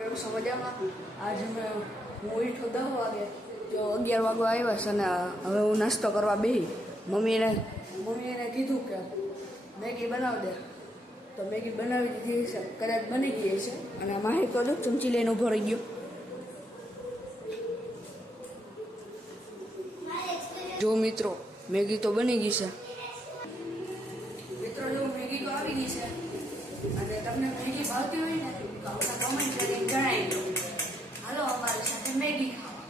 મજામાં આજે હું ઉઠો 10 વાગે જો 11 વાગવા આવ્યા છે અને હવે હું નાસ્તો કરવા બેહી મમ્મીને કીધું કે મેગી બનાવ દે તો મેગી બનાવી દીધી છે કદાચ બની ગઈ છે અને માહી તો ચમચી લઈને ઊભો રહી ગયો જો મિત્રો મેગી તો બની ગઈ છે મિત્રો જો મેગી તો આવી ગઈ છે અને તમને મેગી ભાવતી હોય ને તો આપણા કમેન્ટ કરીને જણાવી દો હાલો અમારી સાથે મેગી ખાવા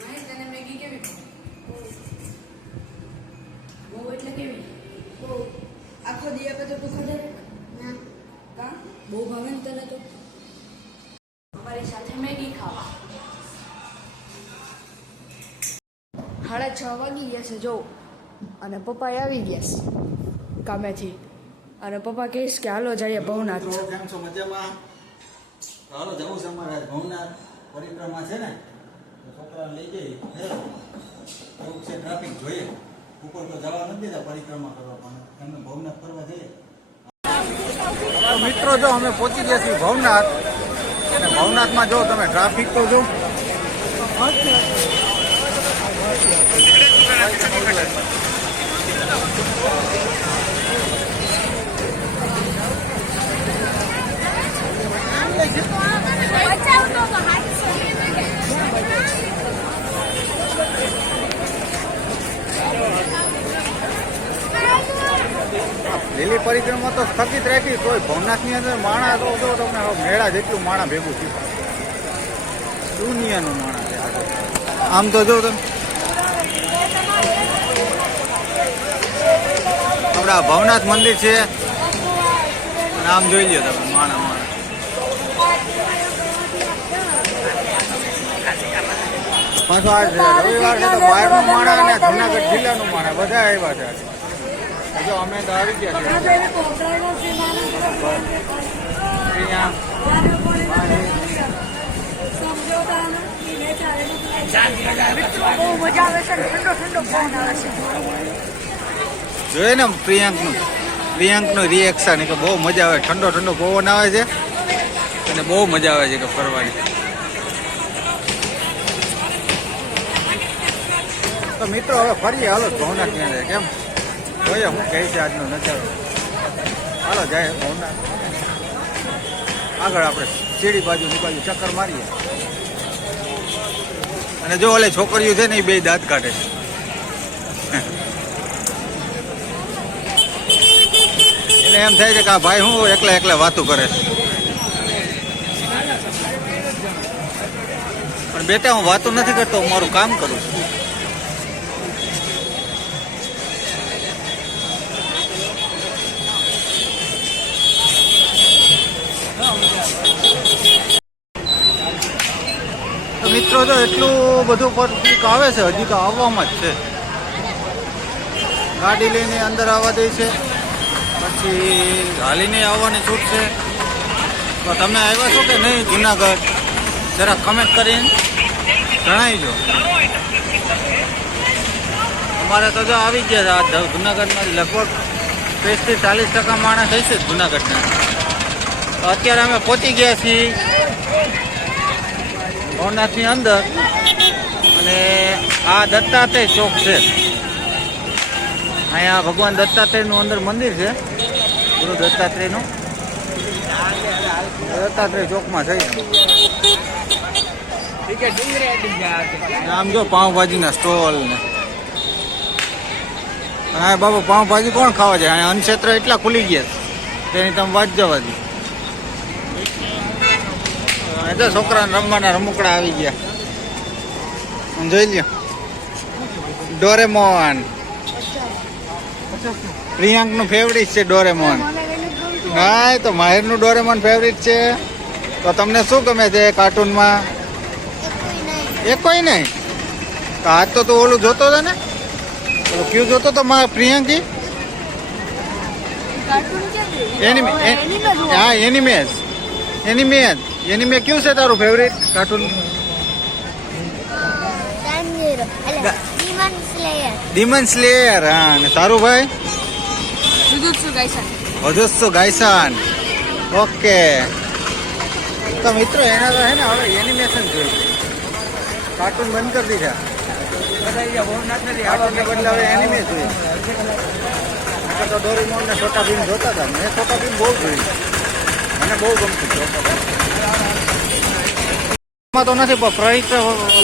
માહી તને મેગી કેવી બહુ એટલે કેવી બહુ આખો દી આપે તો તું ખાધે ના કા બહુ ભાવે ને તને તો અમારી સાથે મેગી ખાવા 6:30 વાગી ગયા છે જો અને પપ્પા આવી ગયા છે કામેથી અને પપ્પા કહીશ કે હાલો જઈએ ભવનાથ કેમ છો મજામાં હાલો જવું છે અમારે ભવનાથ પરિક્રમા છે ને તો છોકરા લઈ જઈ એવું છે ટ્રાફિક જોઈએ ઉપર તો જવા નથી દેતા પરિક્રમા કરવા પણ એમને ભવનાથ ફરવા જઈએ તો મિત્રો જો અમે પહોંચી ગયા છીએ ભવનાથ અને ભવનાથમાં જો તમે ટ્રાફિક તો જો લીલી પરિક્રમા તો સ્થગિત રાખી કોઈ ભવનાથની અંદર માણા તો તમને મેળા જેટલું માણા ભેગું થયું દુનિયાનું માણા છે આમ તો જો તમે આપણા ભવનાથ મંદિર છે અને આમ જોઈ લો તમે માણા પાછો આ રવિવાર છે તો બહારનું માણા અને જુનાગઢ જિલ્લાનું માણા બધા આવ્યા છે જો અમે તો આવી ગયા છીએ જોઈએ ને પ્રિયાંકનું રિએક્શન કે બહુ મજા આવે ઠંડો ઠંડો પવન આવે છે અને બહુ મજા આવે છે કે ફરવાની તો મિત્રો હવે ફરીએ હાલો ભવનાથ ની અંદર કેમ જોઈએ હું કહે છે આજનો નજારો હાલો જાય ભવનાથ આગળ આપણે સીડી બાજુની બાજુ ચક્કર મારીએ અને જો ઓલે છોકરીઓ છે ને એ બે દાંત કાઢે છે એને એમ થાય છે કે આ ભાઈ હું એકલા એકલા વાતું કરે છે પણ બેટા હું વાતું નથી કરતો હું મારું કામ કરું છું મિત્રો તો એટલું બધું પબ્લિક આવે છે હજી તો આવવામાં જ છે ગાડી લઈને અંદર આવવા દે છે પછી હાલીને આવવાની છૂટ છે તો તમે આવ્યા છો કે નહીં જુનાગઢ જરા કમેન્ટ કરીને જણાવીજો અમારે તો જો આવી ગયા છે આ જુનાગઢમાં લગભગ 30 થી 40% માણસ હશે જુનાગઢના તો અત્યારે અમે પહોંચી ગયા છીએ ભવનાથની અંદર અને આ દત્તાત્રેય ચોક છે અહીંયા ભગવાન દત્તાત્રેયનું અંદર મંદિર છે ગુરુ દત્તાત્રેયનું દત્તાત્રેય ચોકમાં થઈ આમ જો પાઉંભાજીના સ્ટોલ ને હા બાબુ પાઉંભાજી કોણ ખાવા જાય અહીંયા અન્નક્ષેત્ર એટલા ખુલી ગયા તેની તમે વાત જવા દી તો છોકરાને રમવાના રમકડા આવી ગયા જોઈ લ્યો ડોરેમોન પ્રિયાંકનું ફેવરિટ છે ડોરેમોન હા તો માહિરનું ડોરેમોન ફેવરિટ છે તો તમને શું ગમે છે કાર્ટૂનમાં એ કોઈ નહીં તો આજ તો તું ઓલું જોતો હતો ને ઓલું ક્યુ જોતો તો પ્રિયાંકી હા એનિમે ક્યું છે તારું ફેવરિટ કાર્ટૂન ડીમન સ્લેયર હા ને તારું ભાઈ જુજુત્સુ કાઈસન Jujutsu Kaisen. ઓકે તો મિત્રો એના તો હે ને હવે એનિમેશન જોયું કાર્ટૂન બંધ કરી દીધા કાર્ટૂનને બદલે હવે એનિમે જોયું નકર તો ડોરેમોન ને છોટા ભીમ જોતા હતા મેં છોટા ભીમ બહુ જોયું મને બહુ ગમતું એમાં તો નથી પણ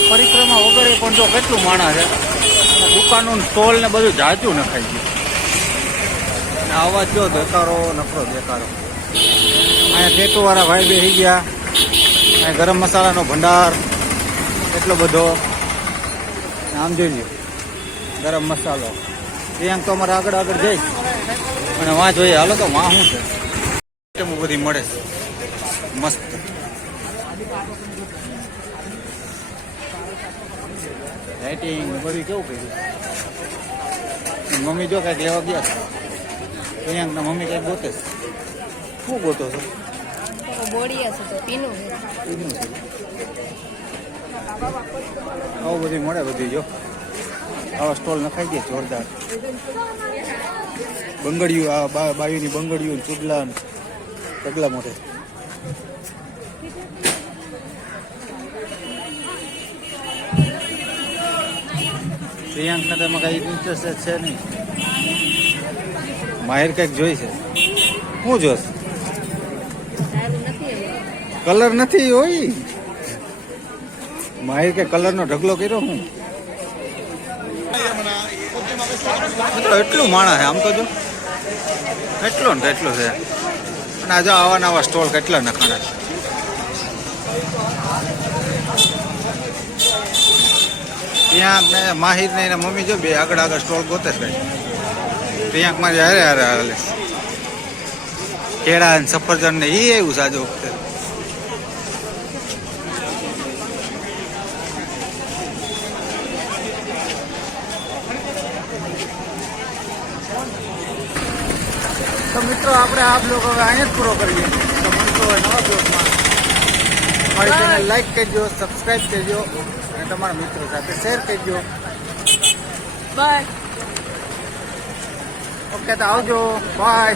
પરિક્રમા વગર પણ જો કેટલું માણસ છે દુકાનો સ્ટોલ ને બધું જાજુ નખાઈ ગયું અને અવાજ જો દેખારો નફરો દેખારો અહીંયા ટેટુવાળા ભાઈ બેસી ગયા અહીંયા ગરમ મસાલાનો ભંડાર એટલો બધો આમ જોઈ લ્યો ગરમ મસાલો પ્રિયાંક તો અમારે આગળ આગળ જઈશ અને વાં જોઈએ હાલો તો વાં શું છે આઈટમો બધી મળે છે મસ્ત લાઇટિંગ બધું કેવું કર્યું મમ્મી જો કંઈક લેવા ગયા છે પ્રિયાંકના મમ્મી કંઈક ગોતે છે શું ગોતો છો બોડિયા છે તો પીનું આવું બધું મળે બધી જો આવા સ્ટોલ નખાઈ દે જોરદાર બંગડીયું આ બાયુની બંગડીયું ચૂડલા પગલા મોટે પ્રિયાંકને તો એમાં કઈ ઇન્ટરેસ્ટ છે નહીં માહિર કંઈક જોઈ છે શું જોશ કલર નથી હોય માહિર કે કલરનો ઢગલો કર્યો હું મિત્રો એટલું માણસ છે આમ તો જો એટલો ને એટલું છે અને આ જો આવા નવા સ્ટોલ કેટલા નખાણા છે પ્રિયાંક ને માહિર ને એના મમ્મી જો બે આગળ આગળ સ્ટોલ ગોતે છે પ્રિયાંક માં હારે હારે હાલે કેળા ને સફરજન ને એ એવું સાજો વખતે તો મિત્રો આપણે આ બ્લોગ હવે અહીંયા જ પૂરો કરીએ તો મળતો હોય નવા બ્લોગમાં મારી ચેનલ લાઈક કરજો સબસ્ક્રાઈબ કરજો અને તમારા મિત્રો સાથે શેર કરજો બાય ઓકે તો આવજો બાય